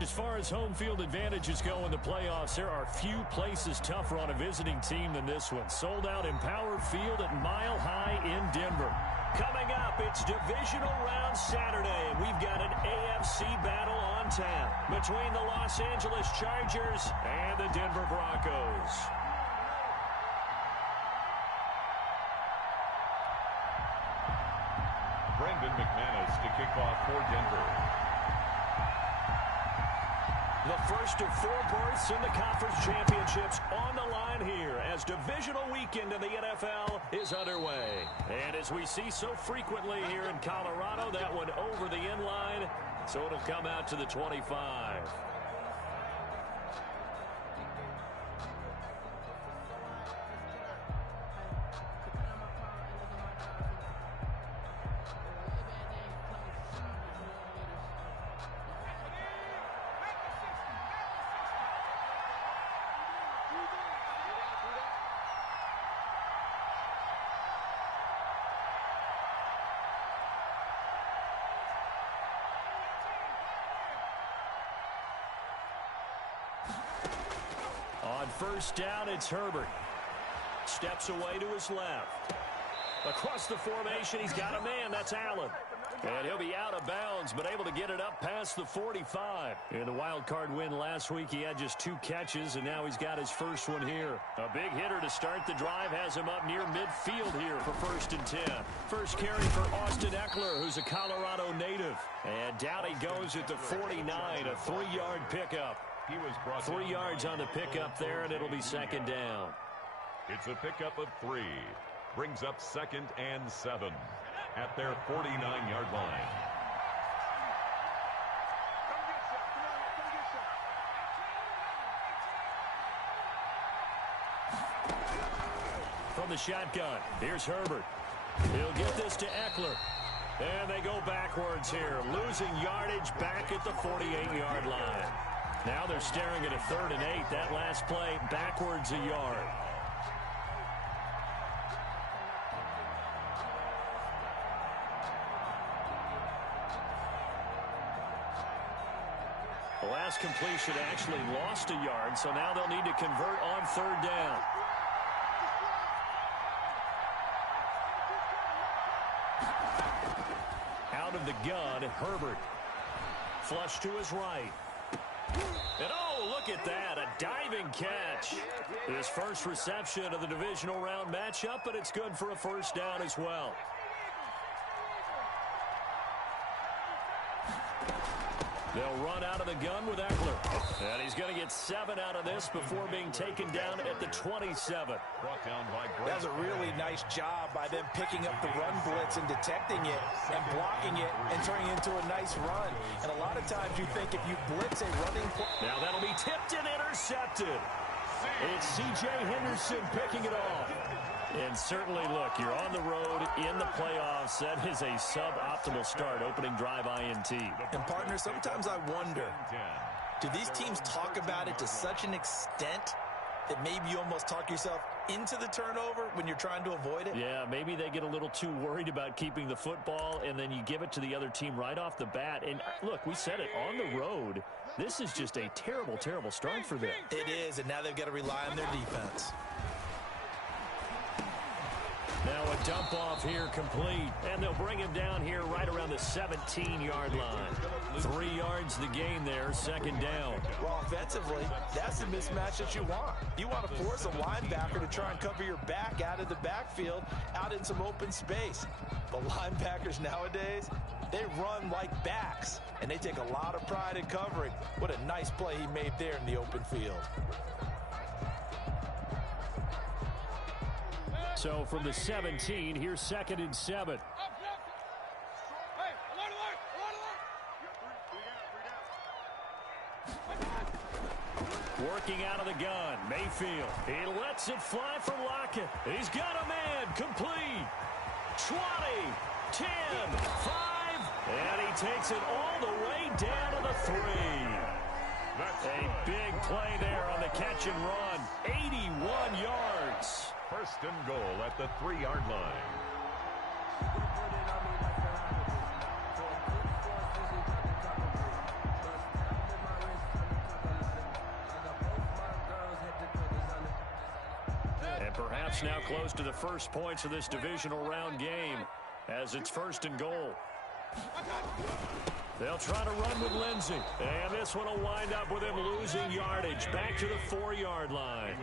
As far as home field advantages go in the playoffs, there are few places tougher on a visiting team than this one. Sold out Empower Field at Mile High in Denver. Coming up, it's Divisional Round Saturday, and we've got an AFC battle on tap between the Los Angeles Chargers and the Denver Broncos. Brendan McManus to kick off for Denver. The first of 4 berths in the conference championships on the line here as divisional weekend in the NFL is underway. And as we see so frequently here in Colorado, that one over the end line, so it'll come out to the 25. On first down, it's Herbert. Steps away to his left. Across the formation, he's got a man. That's Allen. And he'll be out of bounds, but able to get it up past the 45. In the wild card win last week, he had just 2 catches, and now he's got his first one here. A big hitter to start the drive has him up near midfield here for 1st and 10. First carry for Austin Eckler, who's a Colorado native. And down he goes at the 49, a 3-yard pickup. He was brought 3 yards on the pickup there, and it'll be 2nd down. It's a pickup of 3. Brings up 2nd and 7 at their 49-yard line. From the shotgun, here's Herbert. He'll get this to Eckler. And they go backwards here, losing yardage back at the 48-yard line. Now they're staring at a 3rd and 8. That last play, backwards a yard. The last completion actually lost a yard, so now they'll need to convert on 3rd down. Out of the gun, Herbert. Flush to his right. And oh, look at that, a diving catch. His first reception of the divisional round matchup, but it's good for a 1st down as well. They'll run out of the gun with Eckler. And he's going to get 7 out of this before being taken down at the 27. Brought down by That's a really nice job by them picking up the run blitz and detecting it and blocking it and turning it into a nice run. And a lot of times you think if you blitz a running play. Now that'll be tipped and intercepted. It's C.J. Henderson picking it off. And certainly, look, you're on the road in the playoffs. That is a suboptimal start, opening drive INT. And, partner, sometimes I wonder, do these teams talk about it to such an extent that maybe you almost talk yourself into the turnover when you're trying to avoid it? Yeah, maybe they get a little too worried about keeping the football, and then you give it to the other team right off the bat. And, look, we said it, on the road, this is just a terrible, terrible start for them. It is, and now they've got to rely on their defense. Now a dump off here complete, and they'll bring him down here right around the 17-yard line. 3 yards the gain there, 2nd down. Well, offensively, that's the mismatch that you want. You want to force a linebacker to try and cover your back out of the backfield, out in some open space. But linebackers nowadays, they run like backs, and they take a lot of pride in covering. What a nice play he made there in the open field. So from the 17, here's 2nd and 7. Working out of the gun, Mayfield. He lets it fly for Lockett. He's got a man, complete. 20, 10, 5, and he takes it all the way down to the 3. A big play there on the catch and run. 81 yards. 1st and goal at the 3-yard line. And perhaps now close to the first points of this divisional round game as it's 1st and goal. They'll try to run with Lindsey. And this one will wind up with him losing yardage. Back to the 4-yard line.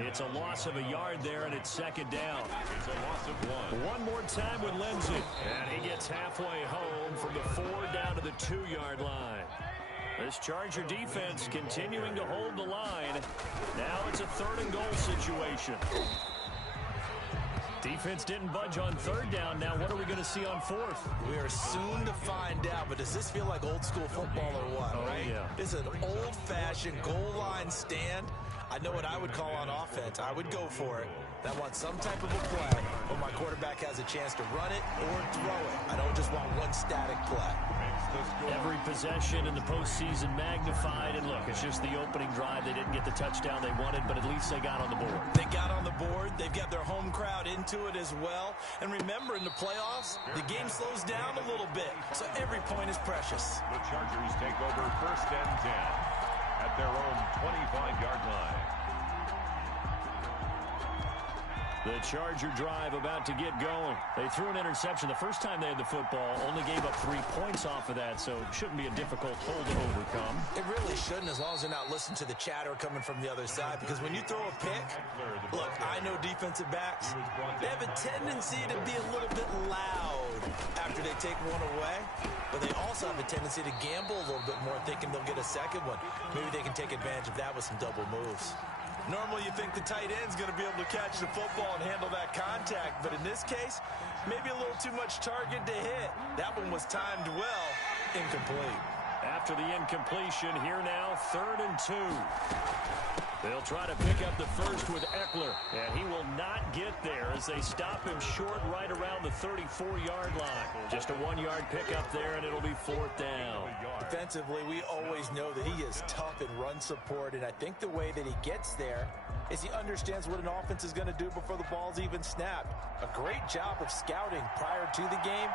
It's a loss of a yard there, and it's 2nd down. It's a loss of 1. One more time with Lindsey. And he gets halfway home from the 4 down to the 2-yard line. This Charger defense continuing to hold the line. Now it's a 3rd and goal situation. Defense didn't budge on 3rd down. Now what are we going to see on 4th? We are soon to find out, but does this feel like old school football or what, right? Yeah. It's an old-fashioned goal line stand. I know what I would call on offense. I would go for it. I want some type of a play where my quarterback has a chance to run it or throw it. I don't just want one static play. Every possession in the postseason magnified. And look, it's just the opening drive. They didn't get the touchdown they wanted, but at least they got on the board. They got on the board. They've got their home crowd into it as well. And remember, in the playoffs, the game slows down a little bit. So every point is precious. The Chargers take over 1st and 10 at their own 25-yard line. The Charger drive about to get going. They threw an interception the first time they had the football, only gave up 3 points off of that, so it shouldn't be a difficult hole to overcome. It really shouldn't, as long as they're not listening to the chatter coming from the other side, because when you throw a pick, look, I know defensive backs, they have a tendency to be a little bit loud after they take one away, but they also have a tendency to gamble a little bit more, thinking they'll get a second one. Maybe they can take advantage of that with some double moves. Normally you think the tight end's going to be able to catch the football and handle that contact, but in this case, maybe a little too much target to hit. That one was timed well, incomplete. After the incompletion, here now, 3rd and 2. They'll try to pick up the first with Eckler, and he will not get there as they stop him short right around the 34-yard line. Just a 1-yard pickup there, and it'll be 4th down. Defensively, we always know that he is tough in run support, and I think the way that he gets there is he understands what an offense is going to do before the ball's even snapped. A great job of scouting prior to the game,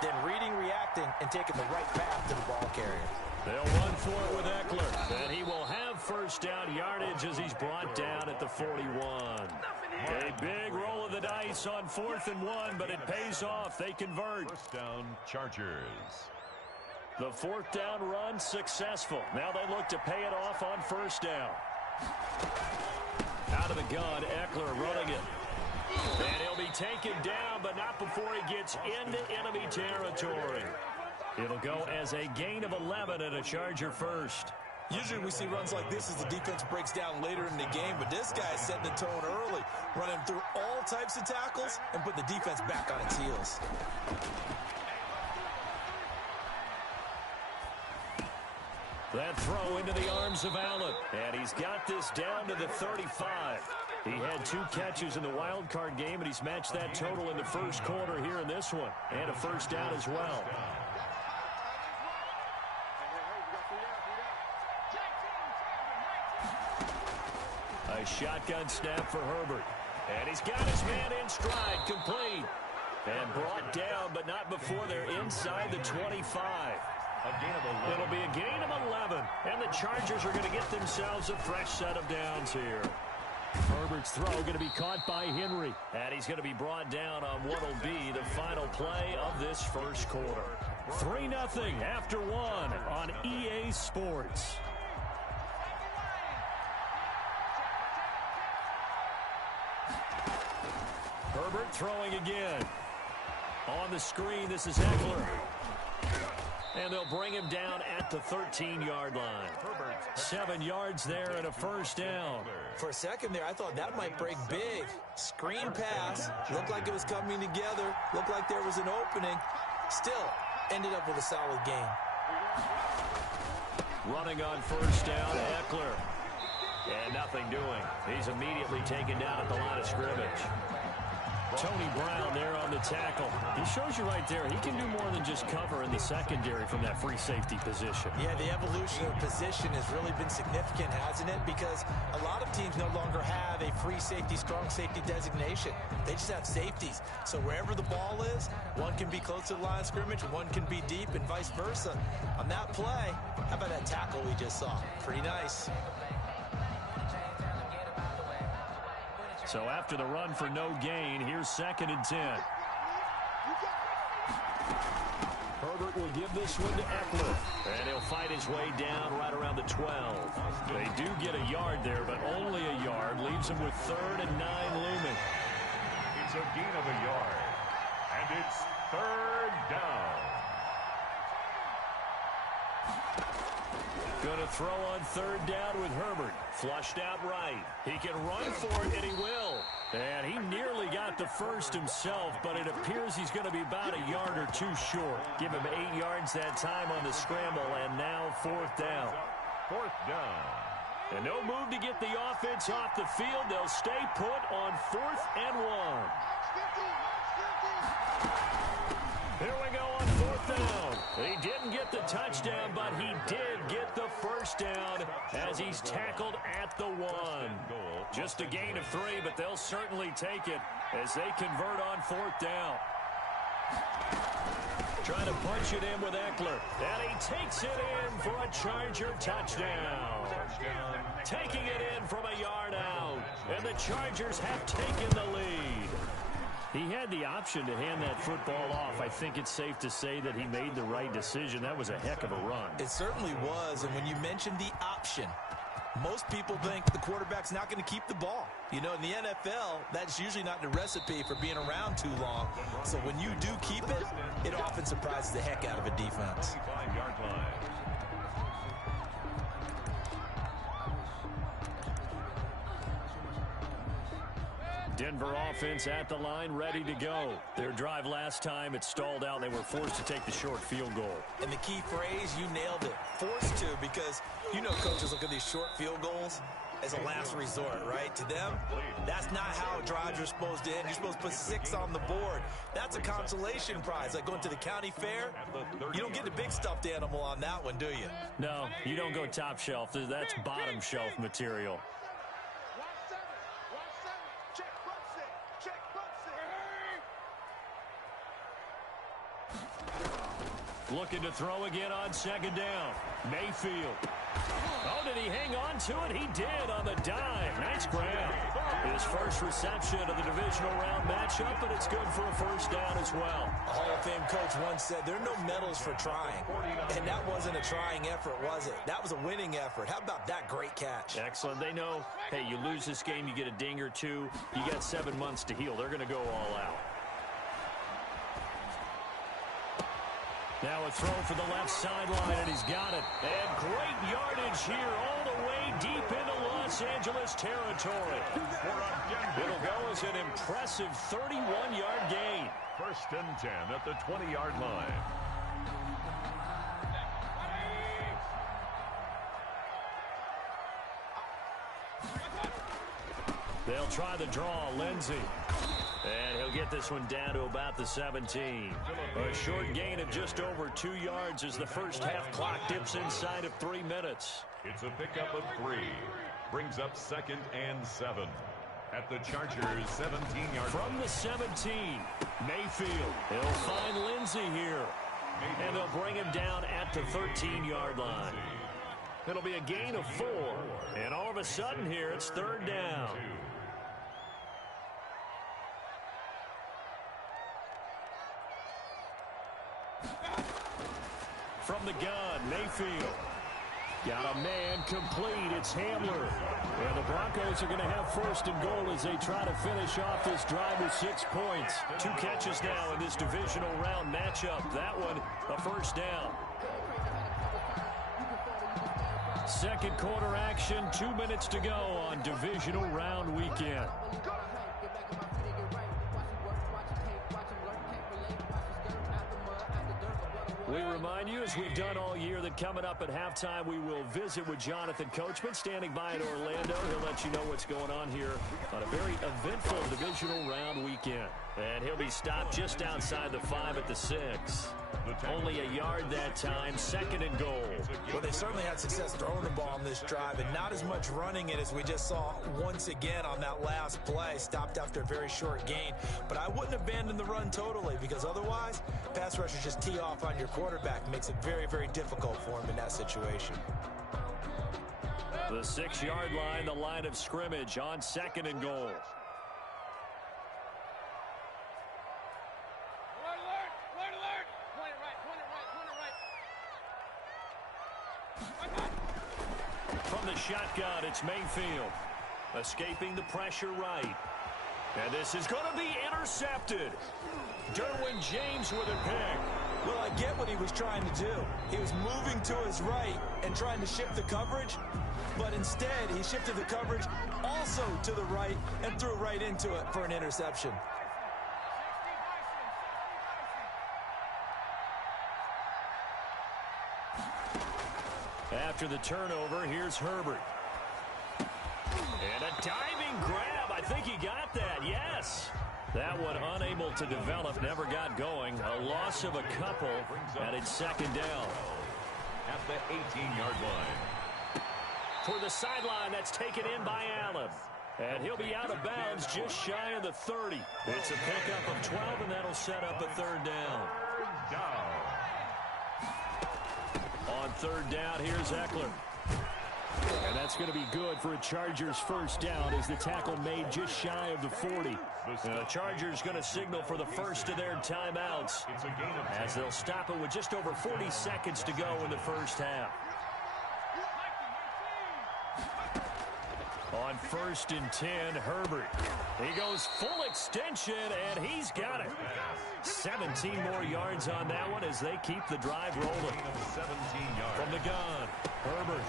then reading, reacting, and taking the right path to the ball carrier. They'll run for it with Eckler, and he will have 1st down yardage as he's brought down at the 41. A big roll of the dice on 4th and 1, but it pays off. They convert. 1st down, Chargers. The 4th down run successful. Now they look to pay it off on 1st down. Out of the gun, Eckler running it. And he'll be taken down, but not before he gets into enemy territory. It'll go as a gain of 11 and a Charger first. Usually we see runs like this as the defense breaks down later in the game, but this guy is setting the tone early, running through all types of tackles and putting the defense back on its heels. That throw into the arms of Allen, and he's got this down to the 35. He had 2 catches in the wild card game, and he's matched that total in the first quarter here in this one, and a 1st down as well. A shotgun snap for Herbert. And he's got his man in stride, complete. And brought down, but not before they're inside the 25. It'll be a gain of 11. And the Chargers are going to get themselves a fresh set of downs here. Herbert's throw going to be caught by Henry. And he's going to be brought down on what will be the final play of this first quarter. 3-0 after 1 on EA Sports. Herbert throwing again. On the screen, this is Eckler. And they'll bring him down at the 13-yard line. 7 yards there and a 1st down. For a second there, I thought that might break big. Screen pass. Looked like it was coming together. Looked like there was an opening. Still, ended up with a solid game. Running on 1st down, Eckler. And nothing doing. He's immediately taken down at the line of scrimmage. Tony Brown there on the tackle. He shows you right there, he can do more than just cover in the secondary from that free safety position. Yeah, the evolution of position has really been significant, hasn't it? Because a lot of teams no longer have a free safety, strong safety designation. They just have safeties. So wherever the ball is, one can be close to the line of scrimmage, one can be deep, and vice versa. On that play, how about that tackle we just saw? Pretty nice. So after the run for no gain, here's 2nd and 10. Herbert will give this one to Eckler. And he'll fight his way down right around the 12. They do get a yard there, but only a yard. Leaves him with 3rd and 9 looming. It's a gain of a yard. And it's 3rd down. Going to throw on 3rd down with Herbert. Flushed out right. He can run for it, and he will. And he nearly got the first himself, but it appears he's going to be about a yard or 2 short. Give him 8 yards that time on the scramble, and now 4th down. 4th down. And no move to get the offense off the field. They'll stay put on 4th and 1. Here we go on 4th down. He didn't get the touchdown, but he did get the first down as he's tackled at the 1. Just a gain of 3, but they'll certainly take it as they convert on 4th down. Trying to punch it in with Eckler. And he takes it in for a Charger touchdown. Taking it in from a yard out. And the Chargers have taken the lead. He had the option to hand that football off. I think it's safe to say that he made the right decision. That was a heck of a run. It certainly was. And when you mentioned the option, most people think the quarterback's not going to keep the ball. You know, in the NFL, that's usually not the recipe for being around too long. So when you do keep it, it often surprises the heck out of a defense. 5-yard line. Denver offense at the line, ready to go. Their drive last time, it stalled out. They were forced to take the short field goal. And the key phrase, you nailed it. Forced to, because you know coaches look at these short field goals as a last resort, right? To them, that's not how drives are supposed to end. You're supposed to put 6 on the board. That's a consolation prize. Like going to the county fair, you don't get the big stuffed animal on that one, do you? No, you don't go top shelf. That's bottom shelf material. Looking to throw again on 2nd down. Mayfield. Oh, did he hang on to it? He did on the dive. Nice grab. His first reception of the divisional round matchup, and it's good for a first down as well. A Hall of Fame coach once said, there are no medals for trying. And that wasn't a trying effort, was it? That was a winning effort. How about that great catch? Excellent. They know, hey, you lose this game, you get a ding or 2. You got 7 months to heal. They're going to go all out. Now a throw for the left sideline, and he's got it. And great yardage here all the way deep into Los Angeles territory. It'll go as an impressive 31-yard gain. 1st and 10 at the 20-yard line. They'll try the draw, Lindsey. And he'll get this one down to about the 17. A short gain of just over 2 yards as the first half clock dips inside of 3 minutes. It's a pickup of 3. Brings up 2nd and 7. At the Chargers' 17-yard line. From the 17, Mayfield. He'll find Lindsey here. And they'll bring him down at the 13-yard line. It'll be a gain of 4. And all of a sudden here, it's 3rd down. From the gun, Mayfield. Got a man complete. It's Hamler. And the Broncos are going to have 1st and goal as they try to finish off this drive with 6 points. 2 catches now in this divisional round matchup. That one, a first down. Second quarter action, 2 minutes to go on divisional round weekend. We remind you, as we've done all year, that coming up at halftime, we will visit with Jonathan Coachman, standing by in Orlando. He'll let you know what's going on here on a very eventful divisional round weekend. And he'll be stopped just outside the 5 at the 6. Only a yard that time, 2nd and goal. Well, they certainly had success throwing the ball on this drive, and not as much running it as we just saw once again on that last play. Stopped after a very short gain. But I wouldn't abandon the run totally, because otherwise, pass rushers just tee off on your quarterback. Makes it very, very difficult for him in that situation. The 6-yard line, the line of scrimmage on 2nd and goal. the shotgun. It's Mayfield. Escaping the pressure right. And this is going to be intercepted. Derwin James with a pick. Well, I get what he was trying to do. He was moving to his right and trying to shift the coverage, but instead he shifted the coverage also to the right and threw right into it for an interception. After the turnover, here's Herbert. And a diving grab. I think he got that, yes. That one unable to develop, never got going. A loss of a couple, and it's second down. At the 18-yard line. For the sideline, that's taken in by Allen. And he'll be out of bounds just shy of the 30. It's a pickup of 12, and that'll set up a third down. On third down, here's Eckler. And that's going to be good for a Chargers first down as the tackle made just shy of the 40. And the Chargers going to signal for the first of their timeouts as they'll stop it with just over 40 seconds to go in the first half. On 1st and 10, Herbert. He goes full extension, and he's got it. 17 more yards on that one as they keep the drive rolling. 17 yards. From the gun, Herbert.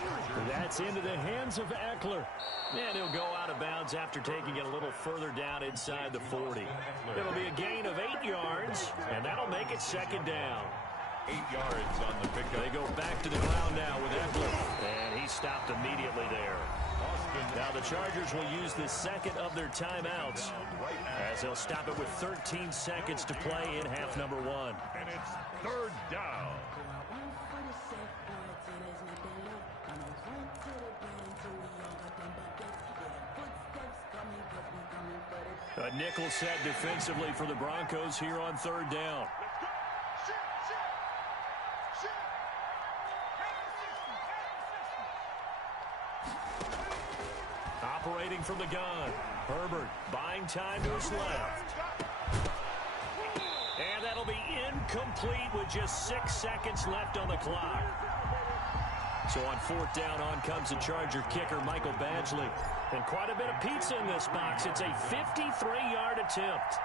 That's into the hands of Eckler. And he'll go out of bounds after taking it a little further down inside the 40. It'll be a gain of 8 yards, and that'll make it second down. 8 yards on the pickup. They go back to the ground now with Eckler. And he stopped immediately there. Now the Chargers will use the second of their timeouts as they'll stop it with 13 seconds to play in half number 1. And it's third down. A nickel set defensively for the Broncos here on third down. Operating from the gun, Herbert buying time to his left. And that'll be incomplete with just 6 seconds left on the clock. So on fourth down, on comes the Charger kicker, Michael Badgley. And quite a bit of pizza in this box. It's a 53-yard attempt.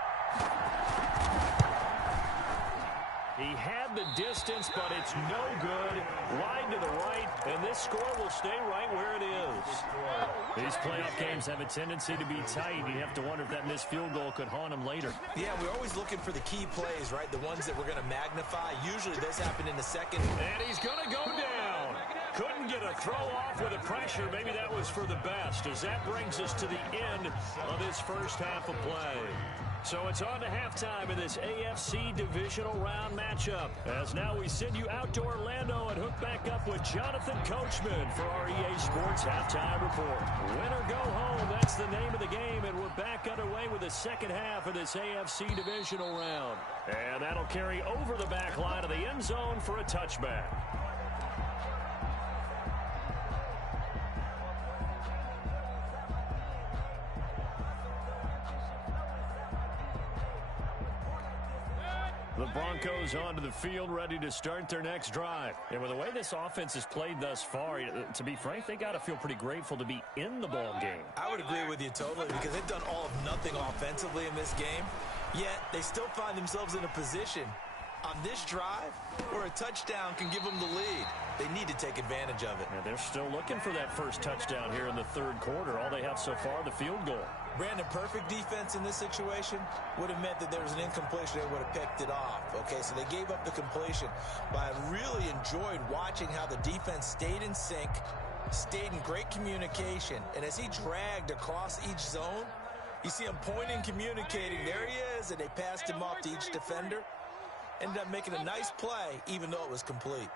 He had the distance, but it's no good. Wide to the right, and this score will stay right where it is. These playoff games have a tendency to be tight. You have to wonder if that missed field goal could haunt him later. Yeah, we're always looking for the key plays, right? The ones that we're going to magnify. Usually those happen in the second. And he's going to go down. Couldn't get a throw off with the pressure. Maybe that was for the best, as that brings us to the end of this first half of play. So it's on to halftime in this AFC divisional round matchup. As now we send you out to Orlando and hook back up with Jonathan Coachman for our EA Sports Halftime Report. Win or go home, that's the name of the game, and we're back underway with the second half of this AFC divisional round. And that'll carry over the back line of the end zone for a touchback. The Broncos onto the field, ready to start their next drive. And with the way this offense has played thus far, to be frank, they got to feel pretty grateful to be in the ball game. I would agree with you totally, because they've done all of nothing offensively in this game, yet they still find themselves in a position on this drive where a touchdown can give them the lead. They need to take advantage of it. And they're still looking for that first touchdown here in the third quarter. All they have so far, the field goal. Brandon, perfect defense in this situation would have meant that there was an incompletion. They would have picked it off. Okay, so they gave up the completion. But I really enjoyed watching how the defense stayed in sync, stayed in great communication. And as he dragged across each zone, you see him pointing, communicating. There he is, and they passed him off to each defender. Ended up making a nice play, even though it was complete.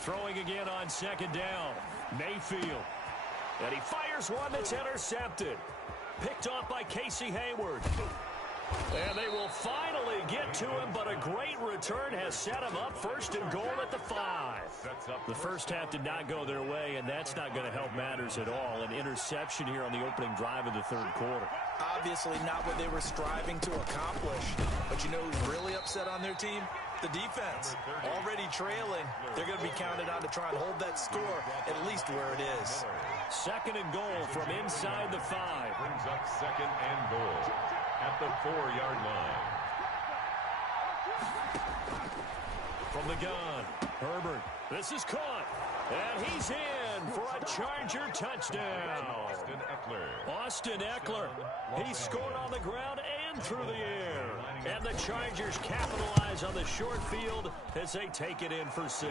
Throwing again on second down. Mayfield. And he fires one that's intercepted. Picked off by Casey Hayward. And they will finally get to him, but a great return has set him up first and goal at the 5. The first half did not go their way, and that's not going to help matters at all. An interception here on the opening drive of the third quarter. Obviously not what they were striving to accomplish. But you know who's really upset on their team? The defense already trailing. They're going to be counted on to try and hold that score at least where it is. Second and goal from inside the 5. Brings up second and goal at the 4-yard line. From the gun, Herbert. This is caught. And he's in for a Charger touchdown. Austin Eckler. He scored on the ground and through the air. And the Chargers capitalize on the short field as they take it in for 6.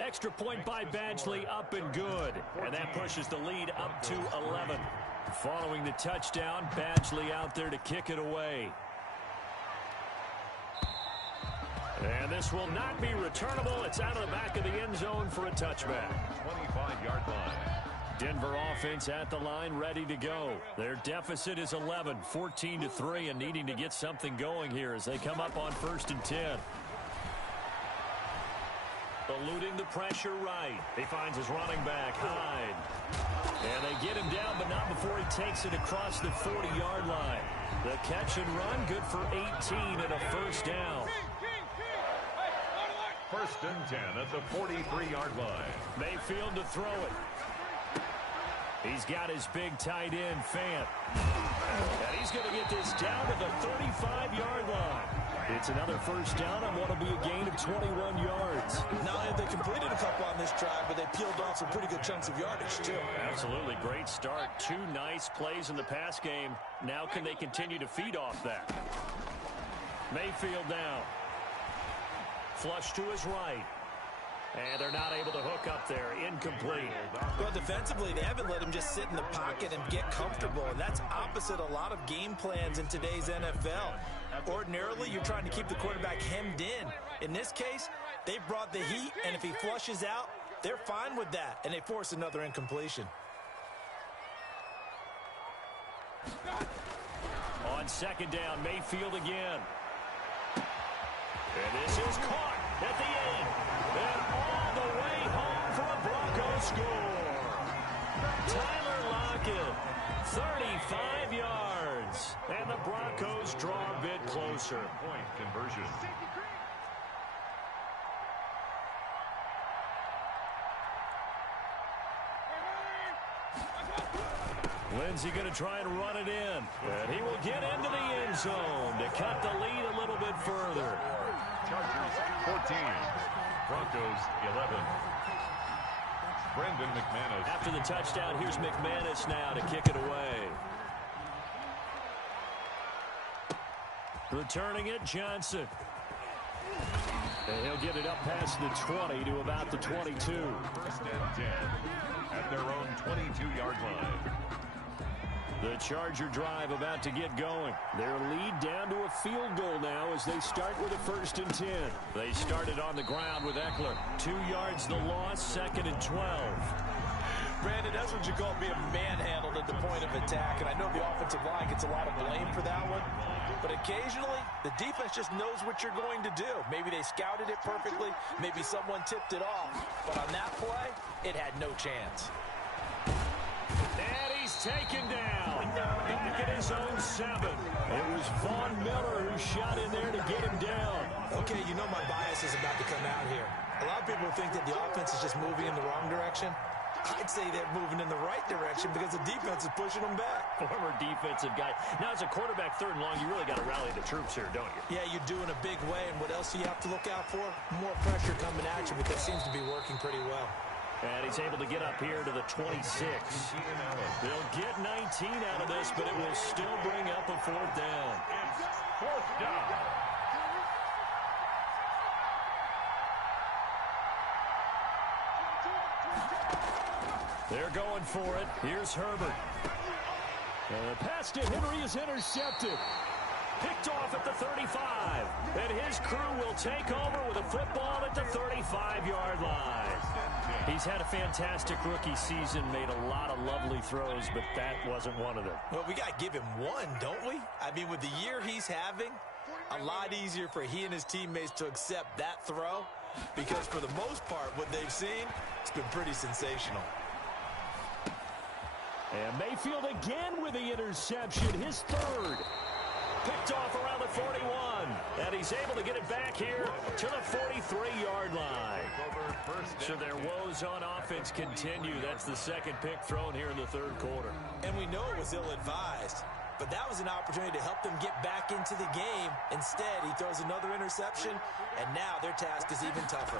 Extra point by Badgley, up and good. And that pushes the lead up to 11. Following the touchdown, Badgley out there to kick it away. And this will not be returnable. It's out of the back of the end zone for a touchback. 25-yard line. Denver offense at the line, ready to go. Their deficit is 11, 14-3, and needing to get something going here as they come up on 1st and 10. Eluding the pressure right. He finds his running back, Hyde. And they get him down, but not before he takes it across the 40-yard line. The catch and run, good for 18 and a first down. 1st and 10 at the 43-yard line. Mayfield to throw it. He's got his big tight end, Fant. And he's going to get this down to the 35-yard line. It's another first down on what will be a gain of 21 yards. Not only have they completed a couple on this drive, but they peeled off some pretty good chunks of yardage, too. Absolutely. Great start. 2 nice plays in the pass game. Now can they continue to feed off that? Mayfield now. Flush to his right. And they're not able to hook up there. Incomplete. Well, defensively, they haven't let him just sit in the pocket and get comfortable, and that's opposite a lot of game plans in today's NFL. Ordinarily, you're trying to keep the quarterback hemmed in. In this case, they brought the heat, and if he flushes out, they're fine with that, and they force another incompletion. On 2nd down, Mayfield again. And this is caught at the 8. And all the way home for a Broncos score. Tyler Lockett, 35 yards. And the Broncos draw a bit closer. Point conversion. Lindsey going to try and run it in. And he will get into the end zone to cut the lead a little bit further. Chargers 14. Broncos 11. Brendan McManus. After the touchdown, here's McManus now to kick it away. Returning it, Johnson. And he'll get it up past the 20 to about the 22. 1st and 10 at their own 22-yard line. The Charger drive about to get going. Their lead down to a field goal now as they start with a 1st and 10. They started on the ground with Eckler. 2 yards the loss, 2nd and 12. Brandon, that's what you call being manhandled at the point of attack, and I know the offensive line gets a lot of blame for that one, but occasionally the defense just knows what you're going to do. Maybe they scouted it perfectly, maybe someone tipped it off, but on that play, it had no chance. And he's taken down. Back at his own 7. It was Von Miller who shot in there to get him down. Okay, you know my bias is about to come out here. A lot of people think that the offense is just moving in the wrong direction. I'd say they're moving in the right direction because the defense is pushing them back. Former defensive guy. Now, as a quarterback, 3rd and long, you really got to rally the troops here, don't you? Yeah, you do in a big way. And what else do you have to look out for? More pressure coming at you because it seems to be working pretty well. And he's able to get up here to the 26. They'll get 19 out of this, but it will still bring up a 4th down. It's 4th down. They're going for it. Here's Herbert. The pass to Henry is intercepted. Picked off at the 35. And his crew will take over with a football at the 35-yard line. He's had a fantastic rookie season, made a lot of lovely throws, but that wasn't one of them. Well, we got to give him one, don't we? I mean, with the year he's having, a lot easier for he and his teammates to accept that throw because for the most part, what they've seen, it's been pretty sensational. And Mayfield again with the interception, his 3rd. Picked off around the 41. And he's able to get it back here to the 43-yard line. So their woes on offense continue. That's the second pick thrown here in the third quarter. And we know it was ill-advised. But that was an opportunity to help them get back into the game. Instead, he throws another interception, and now their task is even tougher.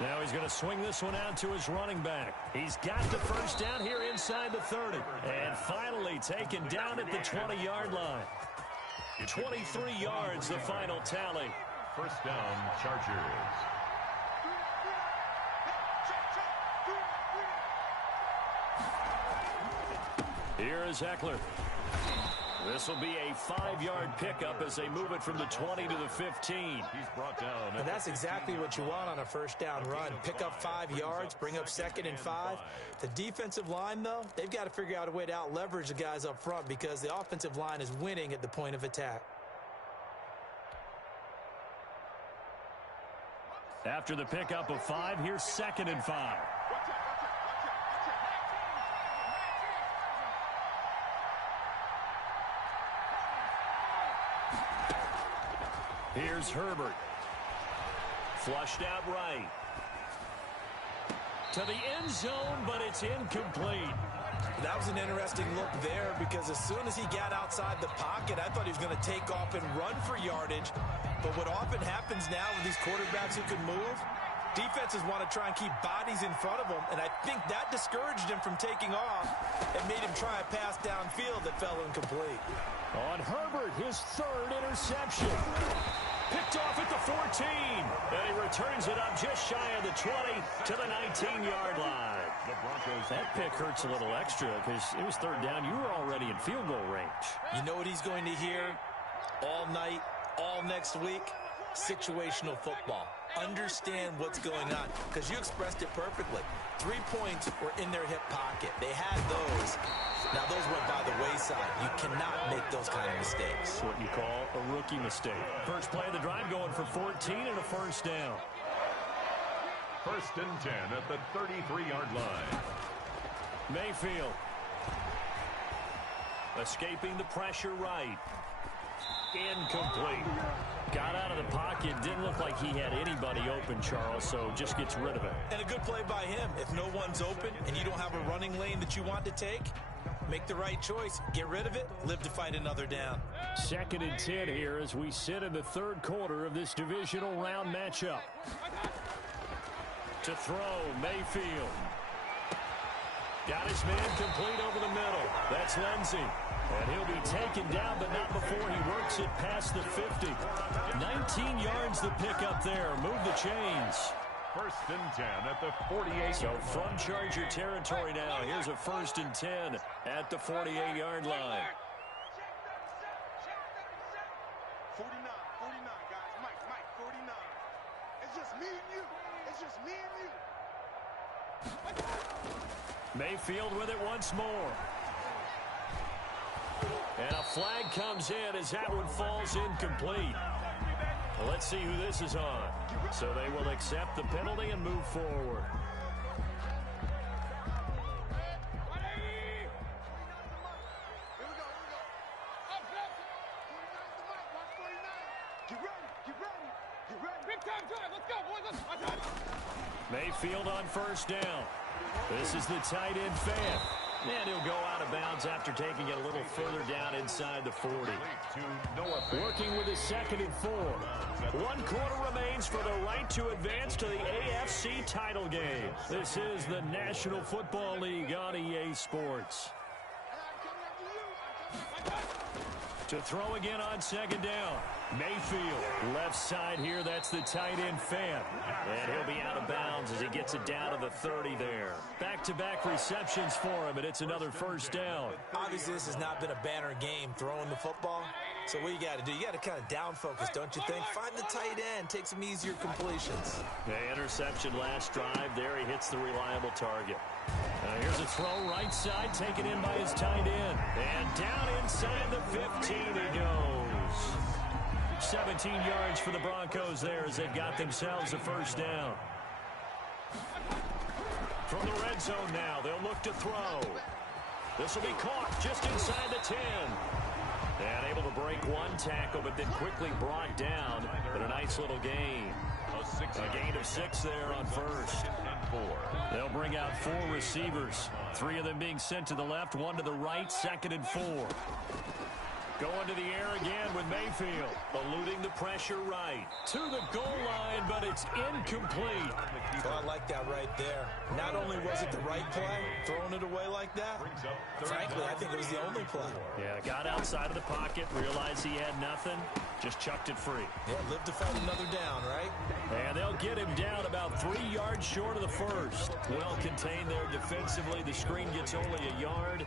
Now he's going to swing this one out to his running back. He's got the first down here inside the 30. And finally taken down at the 20-yard line. 23 yards, the final tally. First down, Chargers. Here is Eckler. This will be a 5-yard pickup as they move it from the 20 to the 15. He's brought down. And that's exactly what you want on a first down run. Pick up 5 yards, bring up 2nd and 5. The defensive line, though, they've got to figure out a way to out-leverage the guys up front because the offensive line is winning at the point of attack. After the pickup of 5, here's 2nd and 5. Here's Herbert. Flushed out right. To the end zone, but it's incomplete. That was an interesting look there because as soon as he got outside the pocket, I thought he was going to take off and run for yardage. But what often happens now with these quarterbacks who can move, defenses want to try and keep bodies in front of them, and I think that discouraged him from taking off and made him try a pass downfield that fell incomplete. On Herbert, his 3rd interception. Picked off at the 14, and he returns it up just shy of the 20 to the 19-yard line. That pick hurts a little extra because it was 3rd down. You were already in field goal range. You know what he's going to hear all night, all next week? Situational football. Understand what's going on because you expressed it perfectly. 3 points were in their hip pocket. They had those. Now, those went by the wayside. You cannot make those kind of mistakes. What you call a rookie mistake. First play of the drive going for 14 and a first down. 1st and 10 at the 33-yard line. Mayfield. Escaping the pressure right. Incomplete. Got out of the pocket. Didn't look like he had anybody open, Charles, so just gets rid of it. And a good play by him. If no one's open and you don't have a running lane that you want to take, make the right choice. Get rid of it. Live to fight another down. 2nd and 10 here as we sit in the 3rd quarter of this divisional round matchup. To throw, Mayfield. Got his man complete over the middle. That's Lindsey. And he'll be taken down, but not before he works it past the 50. 19 yards the pickup there. Move the chains. 1st and 10 at the 48. So from Charger territory now, here's a 1st and 10 at the 48-yard line. 49, guys. Mike, 49. It's just me and you. It's just me and you. Mayfield with it once more. And a flag comes in as that one falls incomplete. Well, let's see who this is on. So they will accept the penalty and move forward. Mayfield on first down. This is the tight end fan. And he'll go out of bounds after taking it a little further down inside the 40. Working with his 2nd and 4. 1 quarter remains for the right to advance to the AFC title game. This is the National Football League on EA Sports. To throw again on 2nd down. Mayfield, left side here, that's the tight end fan. And he'll be out of bounds as he gets it down to the 30 there. Back-to-back receptions for him, and it's another first down. Obviously, this has not been a banner game throwing the football. So what you got to do, you got to kind of down focus, don't you think? Find the tight end, take some easier completions. The interception last drive there, he hits the reliable target. Here's a throw right side, taken in by his tight end. And down inside the 15 he goes. 17 yards for the Broncos there as they've got themselves a first down. From the red zone now, they'll look to throw. This will be caught just inside the 10. And able to break one tackle, but then quickly brought down. But a nice little gain. A gain of 6 there on first. They'll bring out 4 receivers. 3 of them being sent to the left, 1 to the right, 2nd and 4. Going to the air again with Mayfield. Eluding the pressure right. To the goal line, but it's incomplete. Oh, I like that right there. Not only was it the right play, throwing it away like that, frankly, I think it was the only play. Yeah, got outside of the pocket, realized he had nothing, just chucked it free. Yeah, live to fight another down, right? And they'll get him down about 3 yards short of the first. Well contained there defensively. The screen gets only a yard,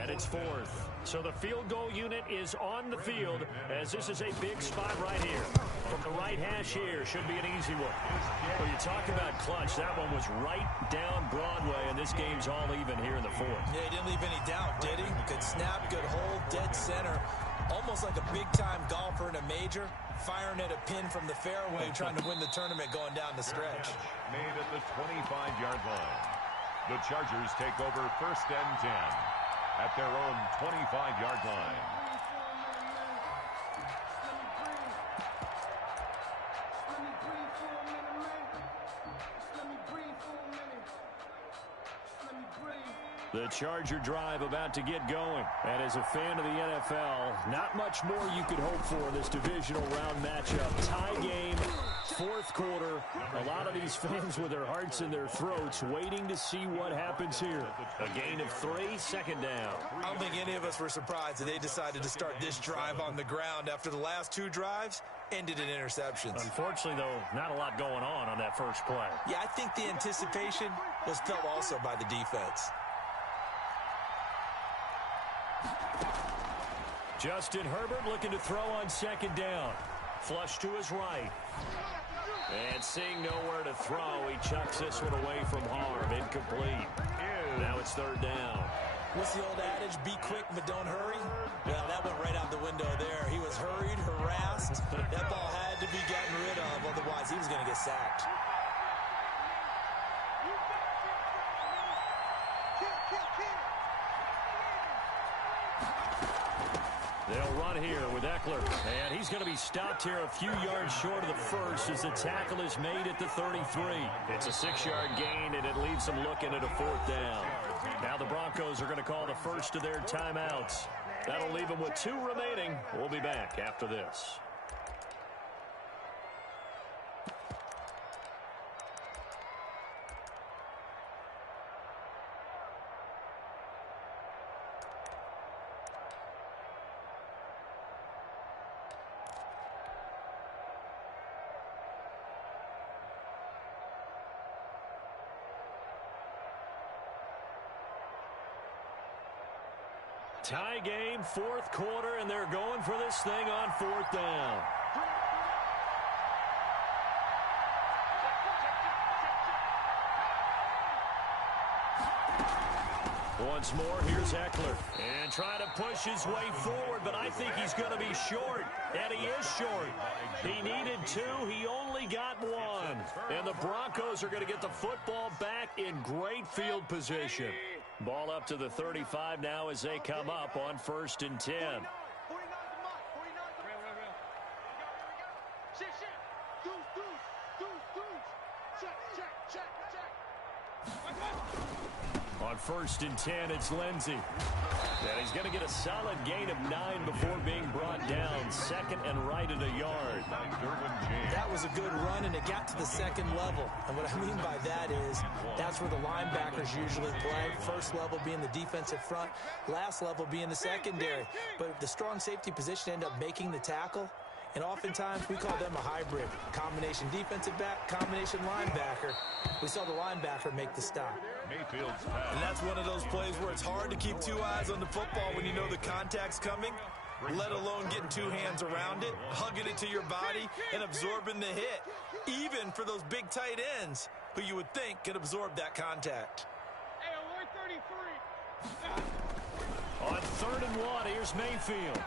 and it's 4th. So the field goal unit is on the field as this is a big spot right here. From the right hash here, should be an easy one. Well, you talk about clutch. That one was right down Broadway, and this game's all even here in the 4th. Yeah, he didn't leave any doubt, did he? Good snap, good hold, dead center. Almost like a big-time golfer in a major, firing at a pin from the fairway, trying to win the tournament going down the stretch. Made at the 25-yard line. The Chargers take over 1st and 10 at their own 25-yard line. The Charger drive about to get going. And as a fan of the NFL, not much more you could hope for in this divisional round matchup. Tie game, 4th quarter. A lot of these fans with their hearts in their throats waiting to see what happens here. A gain of 3, 2nd down. I don't think any of us were surprised that they decided to start this drive on the ground after the last 2 drives ended in interceptions. Unfortunately, though, not a lot going on that first play. Yeah, I think the anticipation was felt also by the defense. Justin Herbert looking to throw on 2nd down. Flush to his right. And seeing nowhere to throw, he chucks this one away from harm. Incomplete. Now it's 3rd down. What's the old adage? Be quick, but don't hurry? Well, that went right out the window there. He was hurried, harassed. That ball had to be gotten rid of, otherwise he was going to get sacked. They'll run here with Eckler, and he's going to be stopped here a few yards short of the first as the tackle is made at the 33. It's a 6-yard gain, and it leaves them looking at a 4th down. Now the Broncos are going to call the first of their timeouts. That'll leave them with 2 remaining. We'll be back after this. Tie game, 4th quarter, and they're going for this thing on 4th down. Once more, here's Eckler. And trying to push his way forward, but I think he's going to be short. And he is short. He needed 2. He only got 1. And the Broncos are going to get the football back in great field position. Ball up to the 35 now as they come up on 1st and 10. On 1st and 10, it's Lindsey. And he's going to get a solid gain of 9 before being brought down. 2nd and right at a yard. That was a good run, and it got to the 2nd level. And what I mean by that is that's where the linebackers usually play. First level being the defensive front, last level being the secondary. But the strong safety position ended up making the tackle. And oftentimes, we call them a hybrid. Combination defensive back, combination linebacker. We saw the linebacker make the stop. And that's one of those plays where it's hard to keep 2 eyes on the football when you know the contact's coming, let alone getting 2 hands around it, hugging it to your body, and absorbing the hit. Even for those big tight ends who you would think could absorb that contact. On 3rd and 1, here's Mayfield.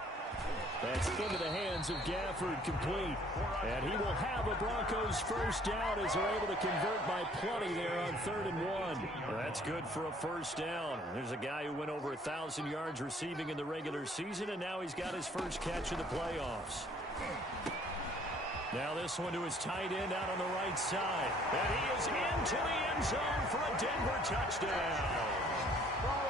That's into the hands of Gafford, complete. And he will have a Broncos first down as they're able to convert by plenty there on 3rd and 1. That's good for a first down. There's a guy who went over 1,000 yards receiving in the regular season, and now he's got his first catch of the playoffs. Now this one to his tight end out on the right side. And he is into the end zone for a Denver touchdown.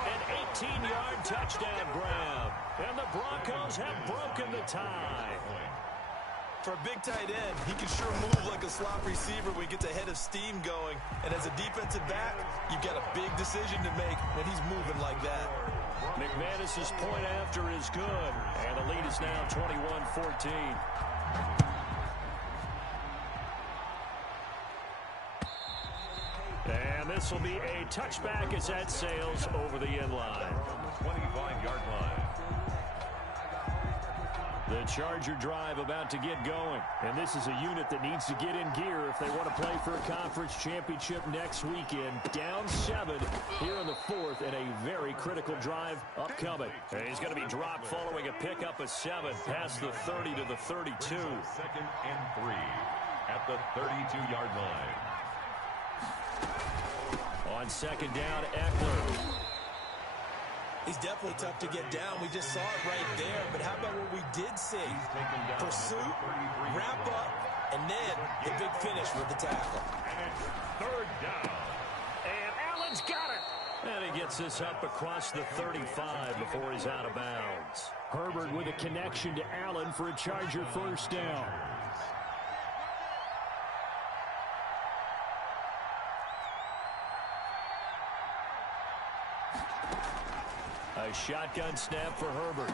An 18-yard touchdown grab. And the Broncos have broken the tie. For a big tight end, he can sure move like a slot receiver when he gets a head of steam going. And as a defensive back, you've got a big decision to make when he's moving like that. McManus's point after is good. And the lead is now 21-14. And this will be a touchback as that sails over the end line. 25-yard line. The Charger drive about to get going. And this is a unit that needs to get in gear if they want to play for a conference championship next weekend. Down 7 here in the 4th, and a very critical drive upcoming. And he's going to be dropped following a pickup of 7 past the 30 to the 32. 2nd and 3 at the 32-yard line. On 2nd down, Eckler. He's definitely tough to get down. We just saw it right there. But how about what we did see? Pursuit, wrap up, and then the big finish with the tackle. And it's 3rd down. And Allen's got it. And he gets this up across the 35 before he's out of bounds. Herbert with a connection to Allen for a Charger first down. A shotgun snap for Herbert.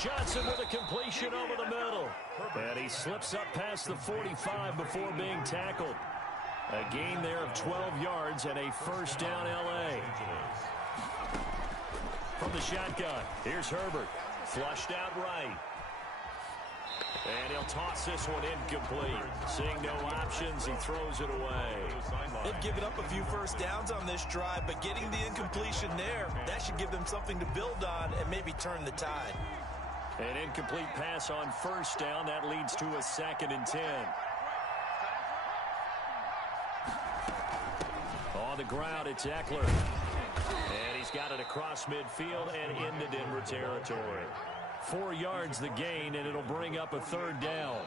Johnson with a completion over the middle. And he slips up past the 45 before being tackled. A gain there of 12 yards and a first down L.A. From the shotgun, here's Herbert. Flushed out right. And he'll toss this one incomplete. Seeing no options, he throws it away. They've given up a few first downs on this drive, but getting the incompletion there, that should give them something to build on and maybe turn the tide. An incomplete pass on first down. That leads to a 2nd and 10. On the ground, it's Eckler. And he's got it across midfield and into Denver territory. 4 yards the gain, and it'll bring up a 3rd down.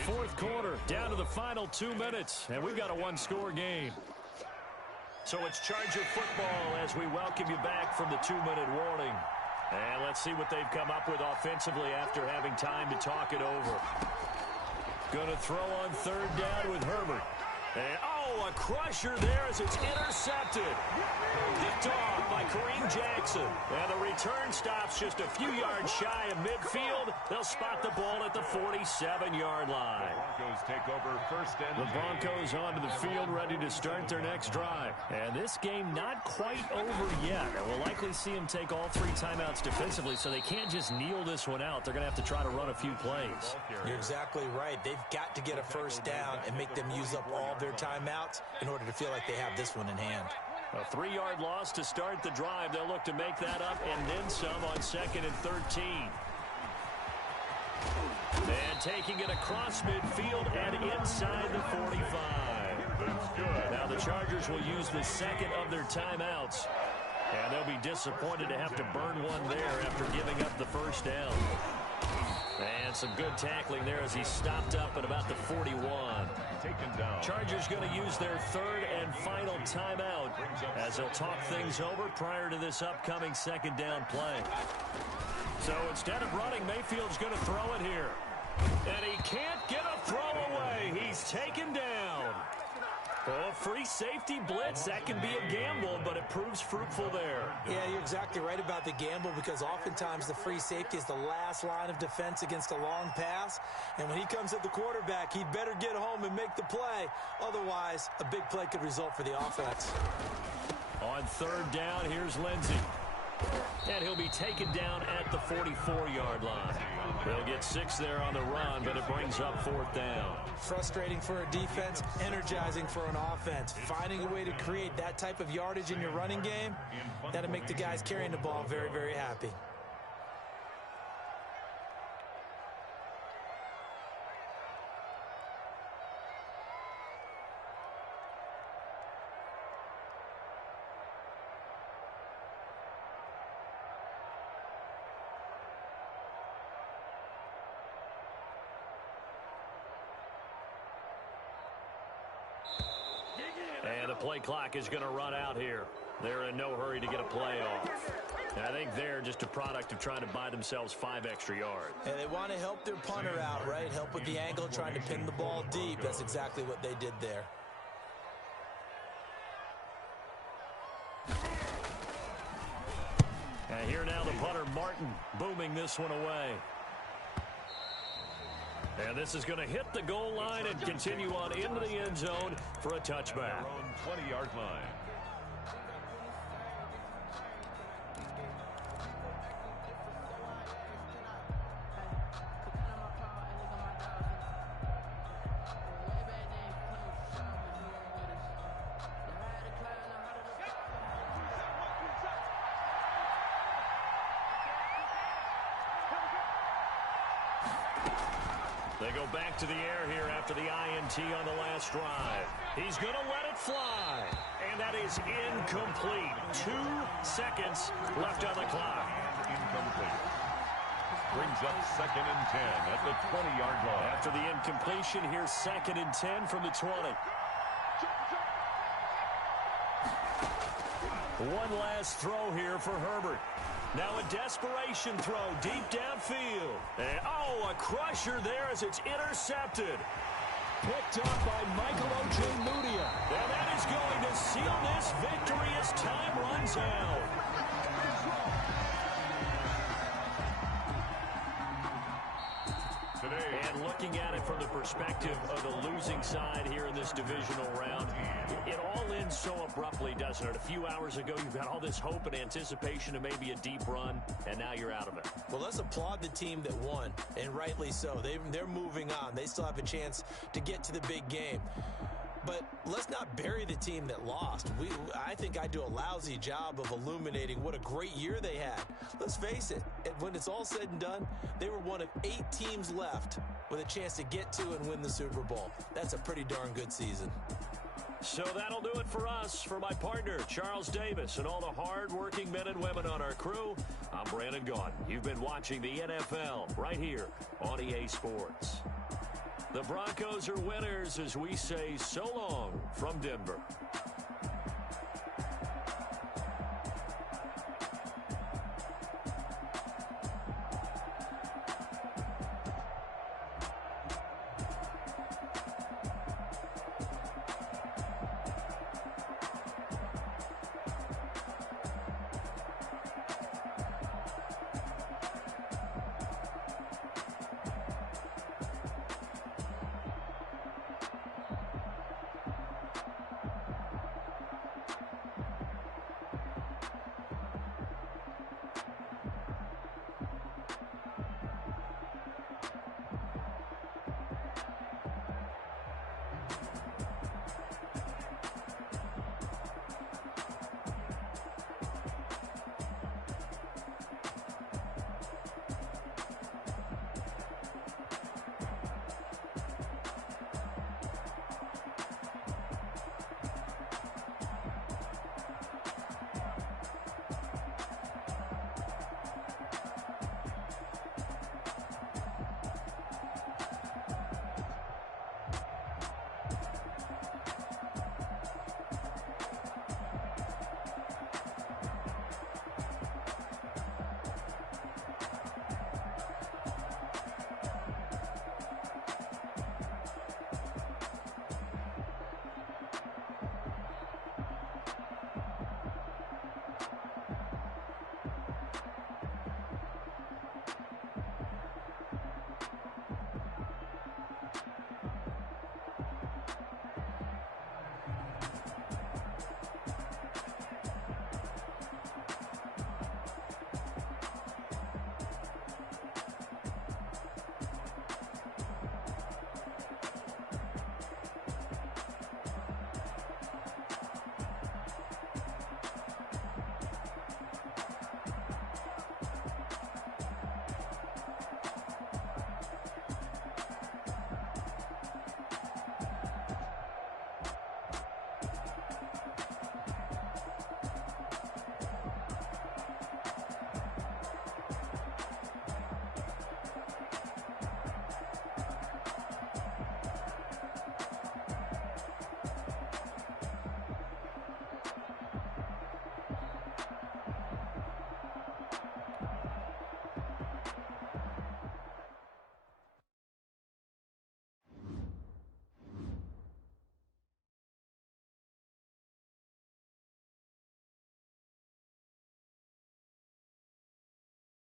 4th quarter, down to the final 2 minutes, and we've got a 1-score game. So it's Charger football as we welcome you back from the 2-minute warning. And let's see what they've come up with offensively after having time to talk it over. Going to throw on 3rd down with Herbert. And, a crusher there as it's intercepted. Picked off by Kareem Jackson. And the return stops just a few yards shy of midfield. They'll spot the ball at the 47-yard line. The Broncos take over 1st and 10. The Broncos onto the field ready to start their next drive. And this game not quite over yet. We'll likely see them take all 3 timeouts defensively, so they can't just kneel this one out. They're going to have to try to run a few plays. You're exactly right. They've got to get a first down and make them use up all their timeouts in order to feel like they have this one in hand. A 3-yard loss to start the drive. They'll look to make that up and then some on 2nd and 13. And taking it across midfield and inside the 45. That's good. Now the Chargers will use the 2nd of their timeouts. And they'll be disappointed to have to burn one there after giving up the first down. And some good tackling there as he stopped up at about the 41. Taken down. Chargers going to use their 3rd and final timeout as they'll talk things over prior to this upcoming 2nd down play. So instead of running, Mayfield's going to throw it here. And he can't get a throw away. He's taken down. Oh, free safety blitz, that can be a gamble, but it proves fruitful there. Yeah, you're exactly right about the gamble because oftentimes the free safety is the last line of defense against a long pass. And when he comes at the quarterback, he'd better get home and make the play. Otherwise, a big play could result for the offense. On 3rd down, here's Lindsey. And he'll be taken down at the 44-yard line. They'll get 6 there on the run, but it brings up 4th down. Frustrating for a defense, energizing for an offense. Finding a way to create that type of yardage in your running game, that'll make the guys carrying the ball very, very happy. play clock is going to run out here. They're in no hurry to get a play off. And I think they're just a product of trying to buy themselves 5 extra yards. And they want to help their punter out, right? Help with the angle, trying to pin the ball deep. That's exactly what they did there. And here now the punter, Martin, booming this one away. And this is going to hit the goal line and continue on into the end zone for a touchback. Their own 20-yard line. They go back to the air here after the INT on the last drive. He's going to let it fly. And that is incomplete. 2 seconds left on the clock. Incomplete. Brings up 2nd and 10 at the 20-yard line. After the incompletion, here's 2nd and 10 from the 20. One last throw here for Herbert. Now a desperation throw deep downfield. And, a crusher there as it's intercepted. Picked up by Michael Ojemudia. And that is going to seal this victory as time runs out. And looking at it from the perspective of the losing side here in this divisional round, it all ends so abruptly, doesn't it? A few hours ago, you've got all this hope and anticipation of maybe a deep run, and now you're out of it. Well, let's applaud the team that won, and rightly so. They're moving on. They still have a chance to get to the big game. But let's not bury the team that lost. I think I do a lousy job of illuminating what a great year they had. Let's face it, when it's all said and done, they were one of 8 teams left with a chance to get to and win the Super Bowl. That's a pretty darn good season. So that'll do it for us. For my partner, Charles Davis, and all the hard-working men and women on our crew, I'm Brandon Gaudin. You've been watching the NFL right here on EA Sports. The Broncos are winners as we say so long from Denver.